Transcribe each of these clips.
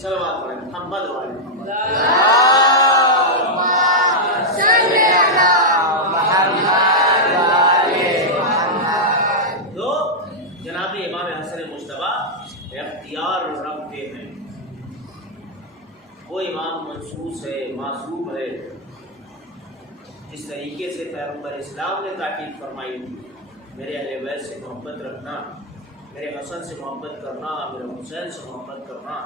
صلوات پڑھیں محمد والے محمد تو جناب امام حسن مجتبی اختیار رکھتے ہیں، وہ امام منصوص ہے، معصوم ہے، جس طریقے سے پیغمبر اسلام نے تاکید فرمائی میرے اہل بیت سے محبت رکھنا، میرے حسن سے محبت کرنا، میرے حسین سے محبت کرنا،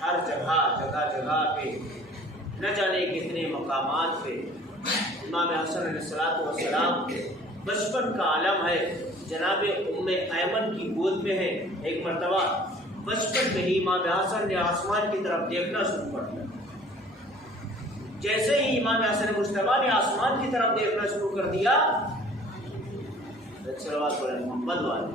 ہر جگہ جگہ جگہ پہ نہ جانے کتنے مقامات پہ امام حسن علیہ السلام بچپن کا عالم ہے، جناب ام ایمن کی گود میں ہے۔ ایک مرتبہ بچپن میں ہی امام حسن نے آسمان کی طرف دیکھنا شروع کر دیا۔ جیسے ہی امام حسن مجتبی نے آسمان کی طرف دیکھنا شروع کر دیا، صلوات علی محمد والے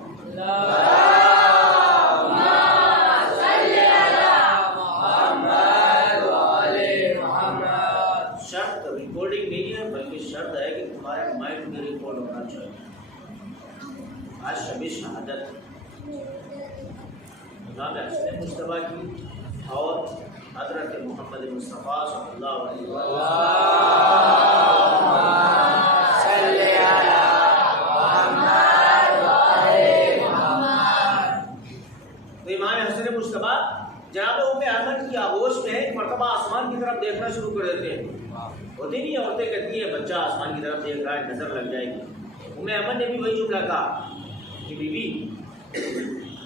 شرط ریکارڈنگ نہیں ہے، بلکہ شرط ہے کہ تمہارے مائنڈ میں ریکارڈ ہونا چاہیے۔ آج شب شہادت امام حسن مجتبی کی اور حضرت محمد مصطفیٰ صلی اللہ علیہ وسلم تو امام حسن مجتبی جناب ام ایمن کی آغوش میں ایک مرتبہ آسمان کی طرف دیکھنا شروع کر دیتے ہیں۔ ہوتی نہیں عورتیں کہتی ہیں بچہ آسمان کی طرف دیکھ رہا ہے نظر لگ جائے گی، ام ایمن نے بھی وہی جملہ کہا کہ بی بی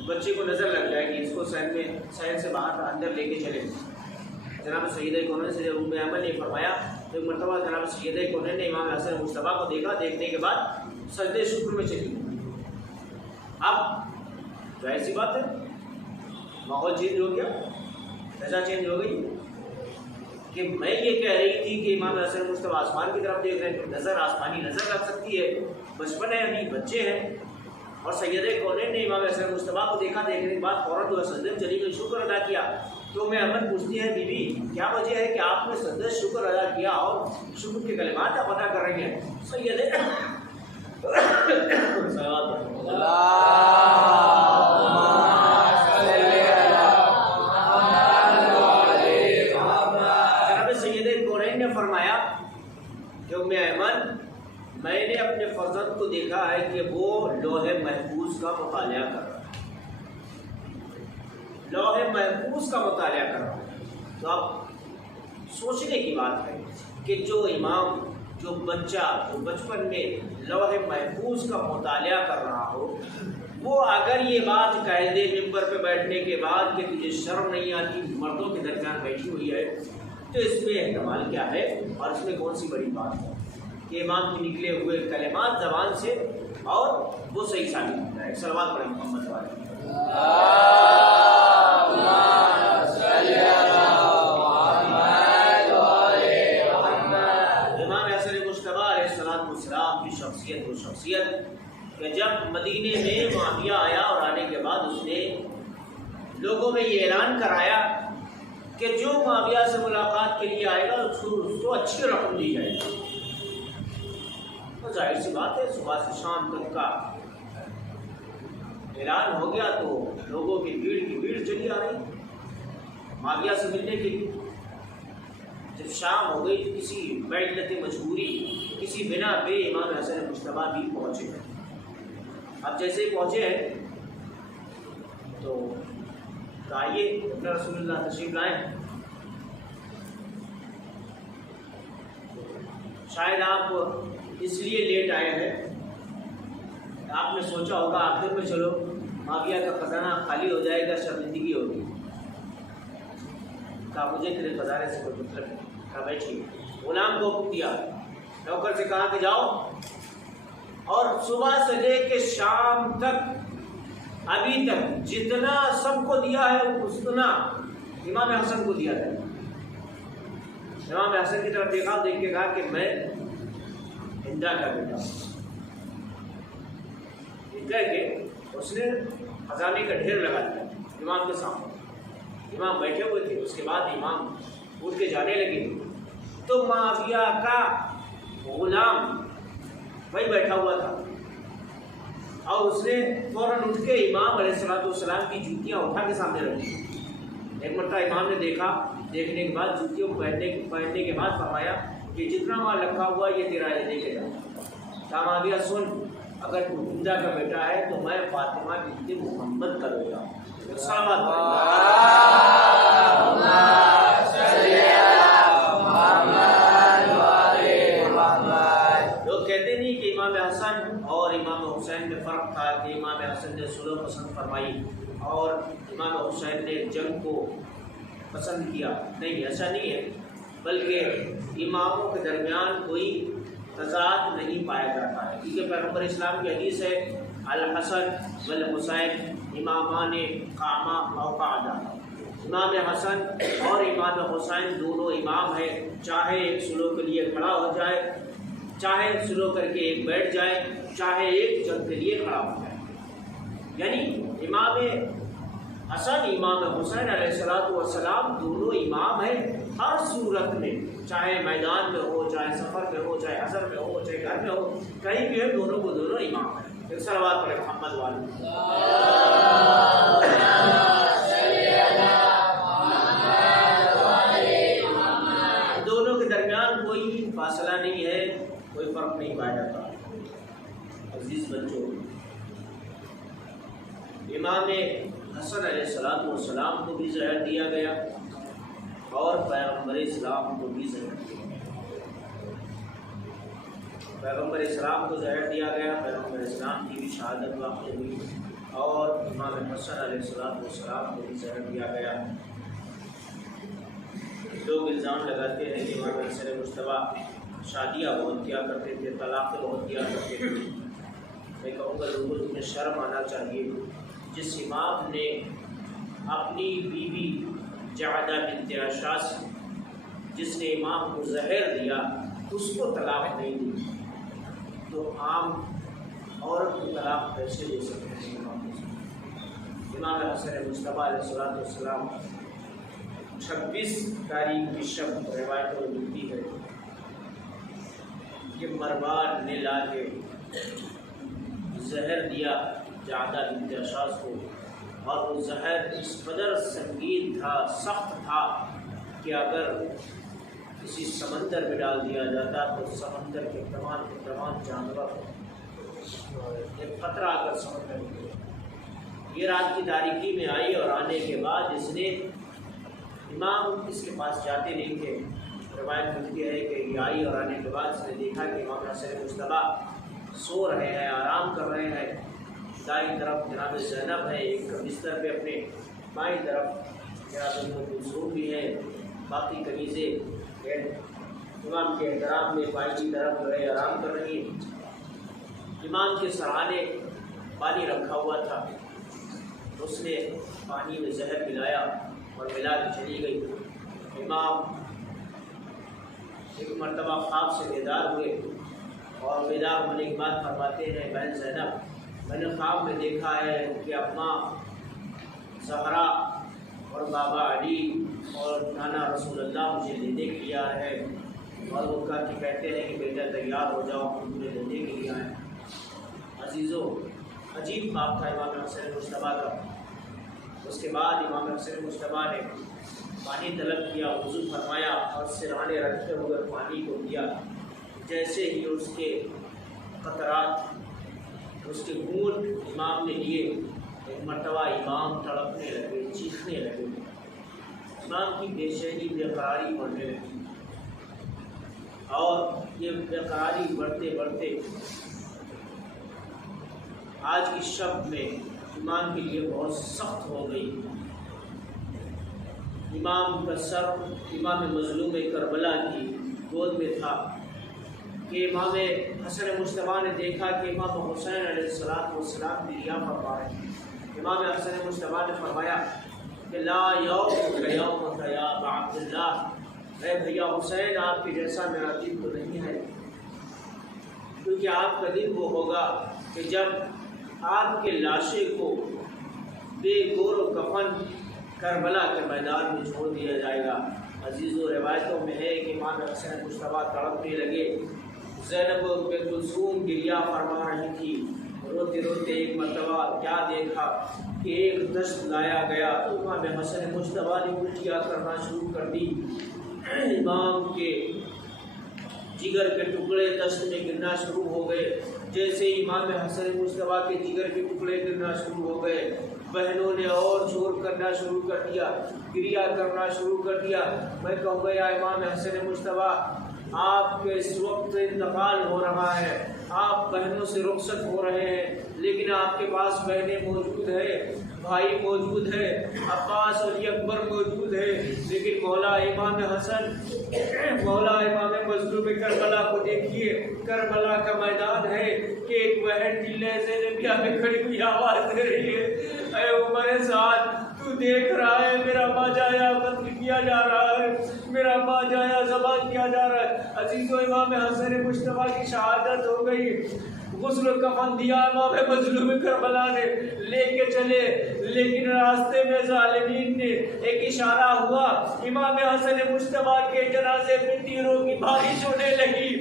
بچے کو نظر لگ جائے گی، اس کو سین سے باہر اندر لے کے چلے۔ جناب سیدہ کونین سے ام ایمن نے فرمایا، ایک مرتبہ جناب سیدہ کونین نے امام حسن مجتبی کو دیکھا، دیکھنے کے بعد سجدے شکر میں چلی گئی۔ اب ظاہر سی بات ہے ماحول چینج ہو گیا، فضا چینج ہو گئی کہ میں یہ کہہ رہی تھی کہ امام حسن مجتبی آسمان کی طرف دیکھ رہے ہیں، نظر آسمانی نظر لگ سکتی ہے، بچپن ہے ابھی بچے ہیں، اور سیدہ کونین نے امام حسن مجتبی کو دیکھا، دیکھنے کے بعد فوراً جو ہے سجدے میں چلی گئی، شکر ادا کیا۔ تو میں امن پوچھتی ہے بی بی کیا وجہ ہے کہ آپ نے سجدے شکر ادا کیا اور شکر کے کلمات آپ ادا کر رہی ہیں؟ سیدہ کونین نے فرمایا کہ ام ایمن میں نے اپنے فرزند کو دیکھا ہے کہ وہ لوح محفوظ کا مطالعہ کر رہا ہے، لوح محفوظ کا مطالعہ کر رہا ہے۔ تو اب سوچنے کی بات ہے کہ جو امام جو بچہ جو بچپن میں لوح محفوظ کا مطالعہ کر رہا ہو، وہ اگر یہ بات کہہ دے ممبر پہ بیٹھنے کے بعد کہ تجھے شرم نہیں آتی مردوں کے درمیان بیٹھی ہوئی ہے، تو اس میں احتمال کیا ہے اور اس میں کون سی بڑی بات ہے کہ امام کے نکلے ہوئے کلمات زبان سے اور وہ صحیح ثابت ہوتا ہے۔ صلوات پڑھیں محمد والے امام حسن مجتبی علیہ السلام کی شخصیت وہ شخصیت کہ جب مدینے میں معاویہ آیا اور آنے کے بعد اس نے لوگوں میں یہ اعلان کرایا کہ جو معاویہ سے ملاقات کے لیے آئے گا اس کو اچھی رقم دی جائے گی۔ تو ظاہر سی بات ہے صبح سے شام تک کا اعلان ہو گیا تو لوگوں کی بھیڑ چلی آ رہی معاویہ سے ملنے کے لیے۔ جب شام ہو گئی تو کسی بعلت مجبوری کسی بنا پہ امام حسن مجتبی بھی پہنچے۔ اب جیسے ہی پہنچے ہیں تو آئیے اپنا رسول اللہ تشریف لائیں۔ شاید آپ اس لیے لیٹ آئے ہیں، آپ نے سوچا ہوگا آخر میں چلو معاویہ کا خزانہ خالی ہو جائے گا، شرمندگی ہوگی، کہا مجھے تیرے خزانے سے کوئی مطلب نہیں، کہا بیٹھیے۔ غلام کو حکم دیا، نوکر سے کہا کہ جاؤ اور صبح سے لے کے شام تک ابھی تک جتنا سب کو دیا ہے اتنا امام حسن کو دیا جائے۔ امام حسن کی طرف دیکھا، دیکھ کے کہا کہ میں ہندا کا بیٹا ہوں۔ کہہ کے اس نے خزانے کا ڈھیر لگا دیا امام کے سامنے۔ امام بیٹھے ہوئے تھے، اس کے بعد امام اٹھ کے جانے لگے تو معاویہ کا غلام وہی بیٹھا ہوا تھا اور اس نے فوراً اٹھ کے امام علیہ السلام کی جوتیاں اٹھا کے سامنے رکھی ایک مرتبہ امام نے دیکھا، دیکھنے کے بعد جوتیوں کو پہننے کے بعد فرمایا کہ جتنا مال رکھا ہوا یہ تیرا ہے، لے کے جا۔ دامادیا سن، اگر تو حمزہ کا بیٹا ہے تو میں فاطمہ بنت محمد کا بیٹا ہوں۔ لوگ کہتے نہیں کہ امام حسن اور امام حسین میں فرق تھا، کہ امام حسن نے صلح پسند فرمائی اور امام حسین نے جنگ کو پسند کیا، نہیں، ایسا نہیں ہے، بلکہ اماموں کے درمیان کوئی تضاد نہیں پایا جاتا ہے، کیونکہ پیغمبر اسلام کی حدیث ہے الحسن والحسین امامان قاما او قعدا، امام حسن اور امام حسین دونوں امام ہیں، چاہے ایک صلح کے لیے کھڑا ہو جائے، چاہے صلح کر کے ایک بیٹھ جائے، چاہے ایک جنگ کے لیے کھڑا ہو جائے۔ یعنی امام حسن امام حسین علیہ السلام دونوں امام ہیں ہر صورت میں، چاہے میدان میں ہو، چاہے سفر میں ہو، چاہے حضر میں ہو، چاہے گھر میں ہو، کہیں بھی ہے، دونوں کو دونوں امام ہیں۔ ایک صلوات پڑھے محمد والے۔ دونوں کے درمیان کوئی فاصلہ نہیں ہے، کوئی فرق نہیں پایا جاتا۔ عزیز بچوں، امام حسن علیہ السلام کو بھی زہر دیا گیا اور پیغمبر اسلام کو بھی زہر دیا گیا۔ پیغمبر اسلام کو زہر دیا گیا، پیغمبر اسلام کی بھی شہادت واقع ہوئی، اور امام حسن علیہ السلام کو بھی زہر دیا گیا۔ لوگ الزام لگاتے ہیں کہ امام حسن مجتبی شادیاں بہت کیا کرتے تھے، طلاقیں بہت دیا کرتے تھے۔ میں کہوں گا لوگوں تمہیں شرم آنا چاہیے، جس امام نے اپنی بیوی جعدہ بنت اشعث جس نے امام کو زہر دیا اس کو طلاق نہیں دی، تو عام عورت کو طلاق کیسے دے سکتے ہیں؟ امام حسن مجتبی علیہ السلام 26 تاریخ کی شب روایتوں میں ملتی ہے کہ مروان نے لا کے زہر دیا جعدہ بنت اشعث کو، اور وہ زہر اس قدر سنگین تھا، سخت تھا کہ اگر کسی سمندر میں ڈال دیا جاتا تو سمندر کے تمام جانور ایک قطرہ آ کر سمندر میں یہ رات کی تاریکی میں آئی، اور آنے کے بعد اس نے امام اس کے پاس جاتے نہیں تھے، روایت ملتی ہے کہ یہ آئی اور آنے کے بعد اس نے دیکھا کہ امام حسن مجتبی سو رہے ہیں، آرام کر رہے ہیں، دائیں طرف جناب زینب ہے ایک بستر پہ، اپنے بائیں طرف جناب کلثوم بھی ہے، باقی کنیزیں امام کے احترام میں بائیں کی طرف جو ہے آرام کر رہی ہیں۔ امام کے سرہانے پانی رکھا ہوا تھا، اس نے پانی میں زہر ملایا اور ملا کے چلی گئی۔ امام ایک مرتبہ خواب سے بیدار ہوئے، اور بیدار ہونے کے بعد فرماتے ہیں بہن زینب، میں نے خواب میں دیکھا ہے کہ اماں زہرا اور بابا علی اور نانا رسول اللہ مجھے لینے کے لیے آئے ہیں، اور وہ کہتے ہیں کہ بیٹا تیار ہو جاؤ، ہم تمہیں لینے کے لیے آئے ہیں۔ عزیزو، عجیب خواب تھا امام حسن مجتبی کا۔ اس کے بعد امام حسن مجتبی نے پانی طلب کیا، وضو فرمایا اور سرہانے رکھتے ہوئے پانی کو دیا۔ جیسے ہی اس کے قطرات، اس کے بوند امام نے لیے، ایک مرتبہ امام تڑپنے لگے، چیخنے لگے، امام کی بے چینی بے قراری بڑھنے لگی، اور یہ بے قراری بڑھتے بڑھتے آج کی شب میں امام کے لیے بہت سخت ہو گئی۔ امام کا سر امام مظلوم کربلا کی گود میں تھا کہ امام حسن مجتبی نے دیکھا کہ امام حسین علیہ السلام دریا فرما رہے ہیں۔ امام حسن مجتبی نے فرمایا کہ لا یوم یوم یا ابا عبداللہ، اے بھیا حسین آپ کے جیسا میرا دن تو نہیں ہے، کیونکہ آپ کا دن وہ ہوگا کہ جب آپ کے لاشیں کو بے گور و کفن کربلا کے میدان میں چھوڑ دیا جائے گا۔ عزیزو، روایتوں میں ہے کہ امام حسن مجتبی تڑپنے لگے، زینب بنت کلثوم گریہ فرما رہی تھی، روتے روتے ایک مرتبہ کیا دیکھا کہ ایک دست لایا گیا تو امام حسن مجتبیٰ نے الٹیاں کرنا شروع کر دی. امام کے جگر کے ٹکڑے دست میں گرنا شروع ہو گئے. جیسے امام حسن مجتبیٰ کے جگر کے ٹکڑے گرنا شروع ہو گئے، بہنوں نے اور شور کرنا شروع کر دیا، گریا کرنا شروع کر دیا. میں کہوں گا یا امام حسن مجتبیٰ، آپ کے اس وقت انتقال ہو رہا ہے، آپ بہنوں سے رخصت ہو رہے ہیں، لیکن آپ کے پاس بہنیں موجود ہیں، بھائی موجود ہے، عباس علی اکبر موجود ہے، لیکن مولا امام حسن، مولا امام مظلوم کربلا کو دیکھیے. کربلا کا میدان ہے کہ ایک بہن ٹلے زینبیہ میں کھڑی ہوئی آواز دے رہی ہے، اے عمر سعد، تو دیکھ رہا ہے میرا ماجایا قتل کیا جا رہا ہے، میرا ماجایا ذبح کیا جا رہا ہے. عزیز و امام حسن مجتبیٰ کی شہادت ہو گئی. غسل و کفن دیا امام مظلوم کربلا نے، لے کے چلے، لیکن راستے میں ظالمین نے ایک اشارہ ہوا، امام حسن مجتبیٰ کے جنازے پہ تیروں کی بارش ہونے لگی.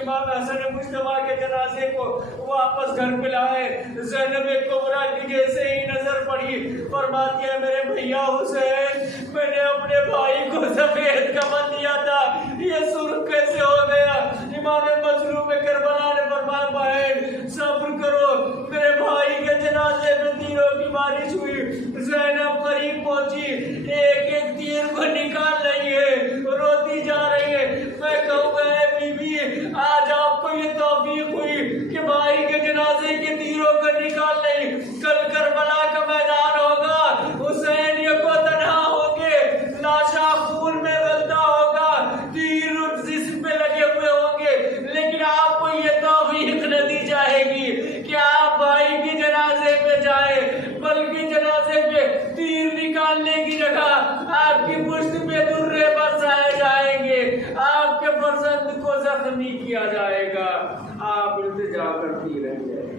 امام حسن مجتبیٰ کے جنازے کو واپس گھر پہ لائے. زینب کبریٰ کی جیسے ہی نظر پڑی، فرماتی ہے میرے بھیا حسین، میں نے اپنے بھائی کو سفید کفن دیا تھا، یہ سرخ کیسے ہو گیا؟ امام مظلوم کربلا نے فرمایا بہن صبر کرو، میرے بھائی کے جنازے میں تیروں کی بارش ہوئی. زینب قریب پہنچی، ایک ایک تیر کو نکال رہی ہے، روتی جا رہی ہے. میں کہوں گا اے بی بی، آج آپ کو یہ توفیق ہوئی کہ بھائی کے جنازے کے تیروں کو نکال رہی. کل کربلا کا میدان ہوگا، حسین یہ کو تنہا ہوں گے، لاشا خون میں غلطہ ہوگا، تیر جسم پہ لگے ہوئے ہوں گے، لیکن آپ کو یہ توفیق نہ دی جائے گی کہ آپ بھائی کی جنازے پہ جائیں، بلکہ جنازے پہ تیر نکالنے کی جگہ آپ کی پشت پہ درے برسائے جائیں گے، آپ کے فرزند کو زخمی کیا جائے گا. آپ التجا کرتی رہ جائیں.